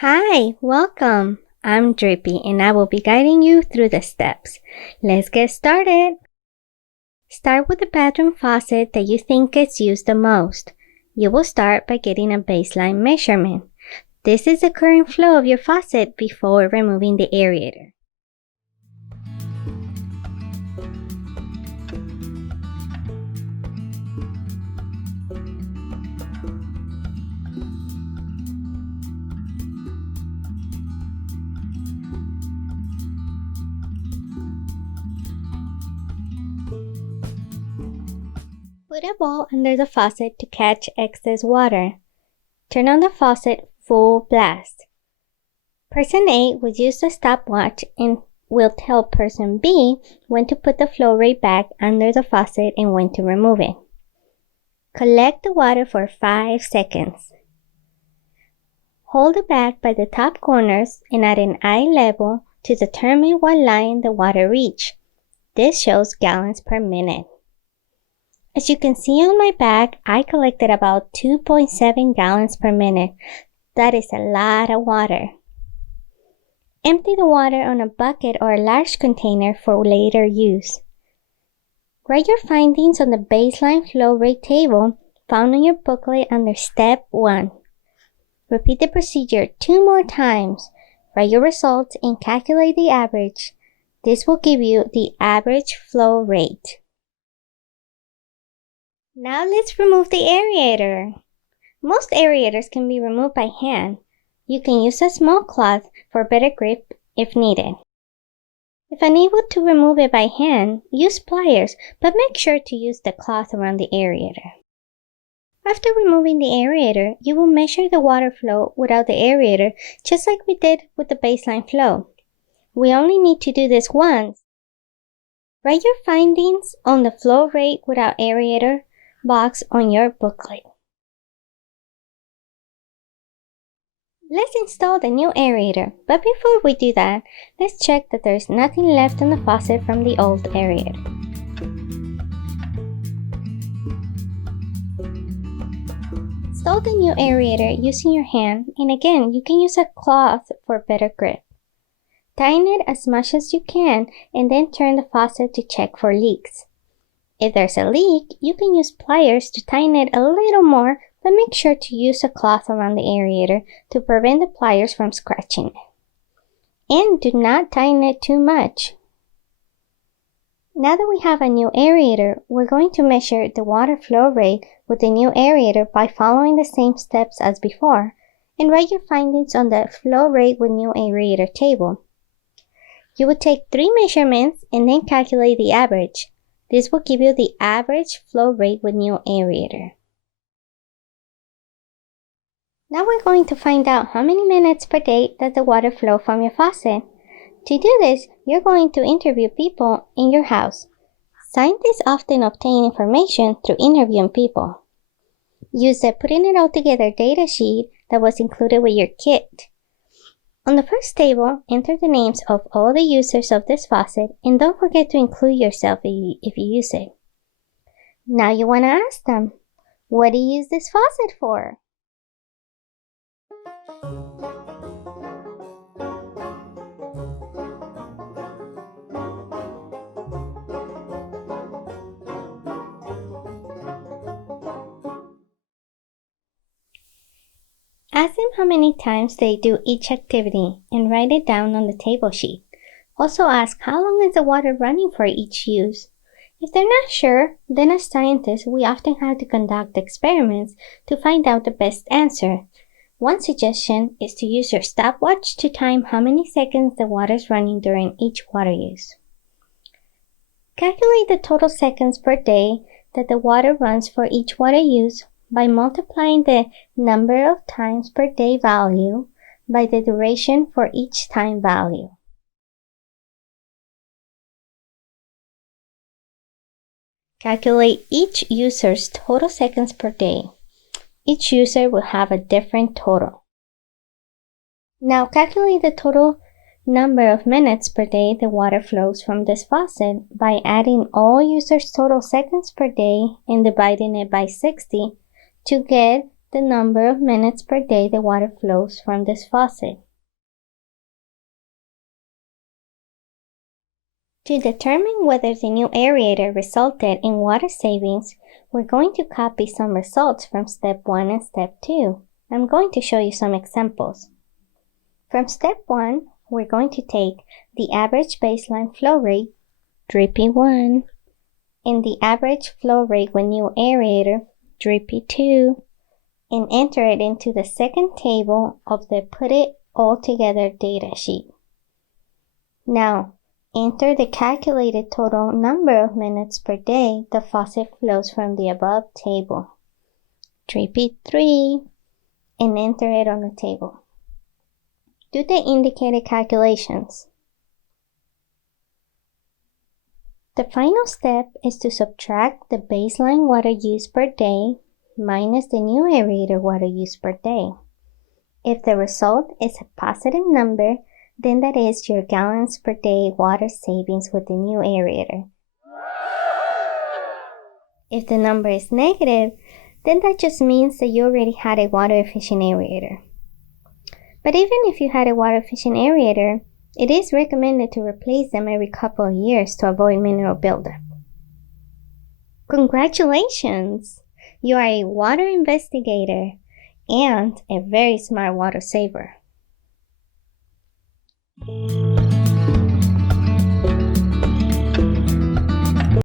Hi, welcome. I'm Drippy and I will be guiding you through the steps. Let's get started. Start with the bathroom faucet that you think gets used the most. You will start by getting a baseline measurement. This is the current flow of your faucet before removing the aerator. Put a bowl under the faucet to catch excess water. Turn on the faucet full blast. Person A will use the stopwatch and will tell person B when to put the flow rate back under the faucet and when to remove it. Collect the water for 5 seconds. Hold the bag by the top corners and at an eye level to determine what line the water reached. This shows gallons per minute. As you can see on my bag, I collected about 2.7 gallons per minute. That is a lot of water. Empty the water on a bucket or a large container for later use. Write your findings on the baseline flow rate table found on your booklet under Step 1. Repeat the procedure 2 more times. Write your results and calculate the average. This will give you the average flow rate. Now let's remove the aerator. Most aerators can be removed by hand. You can use a small cloth for better grip if needed. If unable to remove it by hand, use pliers, but make sure to use the cloth around the aerator. After removing the aerator, you will measure the water flow without the aerator, just like we did with the baseline flow. We only need to do this once. Write your findings on the flow rate without aerator box on your booklet. Let's install the new aerator, but before we do that, let's check that there's nothing left on the faucet from the old aerator. Install the new aerator using your hand, and again, you can use a cloth for better grip. Tighten it as much as you can and then turn the faucet to check for leaks. If there's a leak, you can use pliers to tighten it a little more, but make sure to use a cloth around the aerator to prevent the pliers from scratching it. And do not tighten it too much. Now that we have a new aerator, we're going to measure the water flow rate with the new aerator by following the same steps as before, and write your findings on the flow rate with new aerator table. You will take 3 measurements and then calculate the average. This will give you the average flow rate with new aerator. Now we're going to find out how many minutes per day does the water flow from your faucet. To do this, you're going to interview people in your house. Scientists often obtain information through interviewing people. Use the Putting It All Together data sheet that was included with your kit. On the first table, enter the names of all the users of this faucet and don't forget to include yourself if you use it. Now you want to ask them, what do you use this faucet for? Ask them how many times they do each activity and write it down on the table sheet. Also ask how long is the water running for each use. If they're not sure, then as scientists, we often have to conduct experiments to find out the best answer. One suggestion is to use your stopwatch to time how many seconds the water is running during each water use. Calculate the total seconds per day that the water runs for each water use by multiplying the number of times per day value by the duration for each time value. Calculate each user's total seconds per day. Each user will have a different total. Now calculate the total number of minutes per day the water flows from this faucet by adding all users' total seconds per day and dividing it by 60 to get the number of minutes per day the water flows from this faucet. To determine whether the new aerator resulted in water savings, we're going to copy some results from step 1 and step 2. I'm going to show you some examples. From step 1, we're going to take the average baseline flow rate, drippy 1, and the average flow rate with new aerator, drippy 2, and enter it into the second table of the Put It All Together data sheet. Now, enter the calculated total number of minutes per day the faucet flows from the above table, drippy 3, and enter it on the table. Do the indicated calculations. The final step is to subtract the baseline water use per day minus the new aerator water use per day. If the result is a positive number, then that is your gallons per day water savings with the new aerator. If the number is negative, then that just means that you already had a water efficient aerator. But even if you had a water efficient aerator, it is recommended to replace them every couple of years to avoid mineral buildup. Congratulations! You are a water investigator and a very smart water saver.